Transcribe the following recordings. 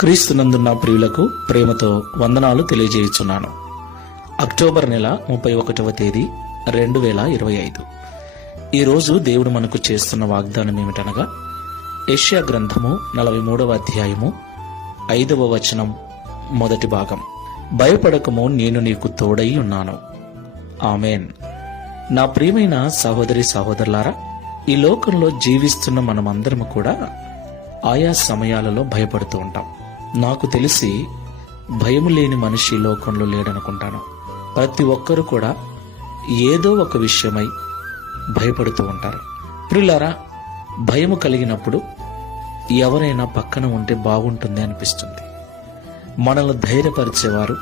క్రీస్తునందున్న ప్రియులకు ప్రేమతో వందనాలు తెలియజేయుచున్నాను. అక్టోబర్ నెల 31వ తేదీ 2025. ఈరోజు దేవుడు మనకు చేస్తున్న వాగ్దానం ఏమిటనగా, యెషయా గ్రంథము 43వ అధ్యాయము 5వ వచనం మొదటి భాగం. భయపడకము, నేను నీకు తోడై ఉన్నాను. ఆమేన్. నా ప్రియమైన సహోదరి సహోదరులారా, ఈ లోకంలో జీవిస్తున్న మనమందరము కూడా ఆయా సమయాలలో భయపడుతూ ఉంటాం. నాకు తెలిసి భయం లేని మనిషి లోకంలో లేడనుకుంటాను. ప్రతి ఒక్కరూ కూడా ఏదో ఒక విషయమై భయపడుతూ ఉంటారు. ప్రియులారా, భయము కలిగినప్పుడు ఎవరైనా పక్కన ఉంటే బాగుంటుంది అనిపిస్తుంది. మనల్ని ధైర్యపరిచేవారు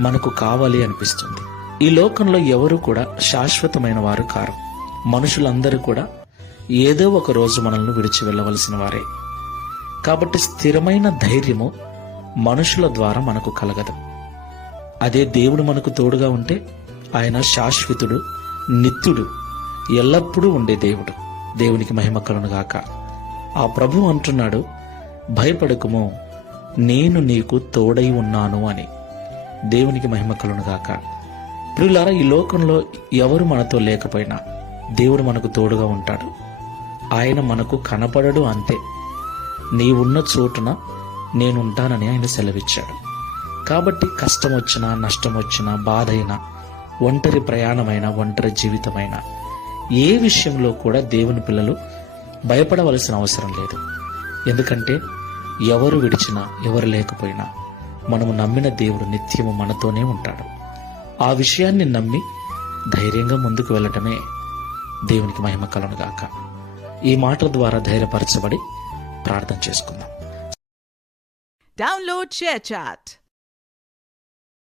మనకు కావాలి అనిపిస్తుంది. ఈ లోకంలో ఎవరు కూడా శాశ్వతమైన వారు కారు. మనుషులందరూ కూడా ఏదో ఒక రోజు మనల్ని విడిచి వెళ్ళవలసిన వారే. కాబట్టి స్థిరమైన ధైర్యము మనుషుల ద్వారా మనకు కలగదు. అదే దేవుడు మనకు తోడుగా ఉంటే ఆయన శాశ్వతుడు, నిత్యుడు, ఎల్లప్పుడూ ఉండే దేవుడు. దేవునికి మహిమ కలుగునుగాక. ఆ ప్రభువు అంటున్నాడు, భయపడకుము, నేను నీకు తోడై ఉన్నాను అని. దేవునికి మహిమ కలుగునుగాక. ప్రియులారా, ఈ లోకంలో ఎవరు మనతో లేకపోయినా దేవుడు మనకు తోడుగా ఉంటాడు. ఆయన మనకు కనపడడు, అంతే. నీవున్న చోటున నేనుంటానని ఆయన సెలవిచ్చాడు. కాబట్టి కష్టం వచ్చినా, నష్టం వచ్చినా, బాధ అయినా, ఒంటరి ప్రయాణమైన, ఒంటరి జీవితమైన ఏ విషయంలో కూడా దేవుని పిల్లలు భయపడవలసిన అవసరం లేదు. ఎందుకంటే ఎవరు విడిచినా, ఎవరు లేకపోయినా మనము నమ్మిన దేవుడు నిత్యము మనతోనే ఉంటాడు. ఆ విషయాన్ని నమ్మి ధైర్యంగా ముందుకు వెళ్ళటమే దేవునికి మహిమ కలుగునుగాక. ఈ మాటల ద్వారా ధైర్యపరచబడి ప్రార్థన చేసుకుందాం. Download ShareChat.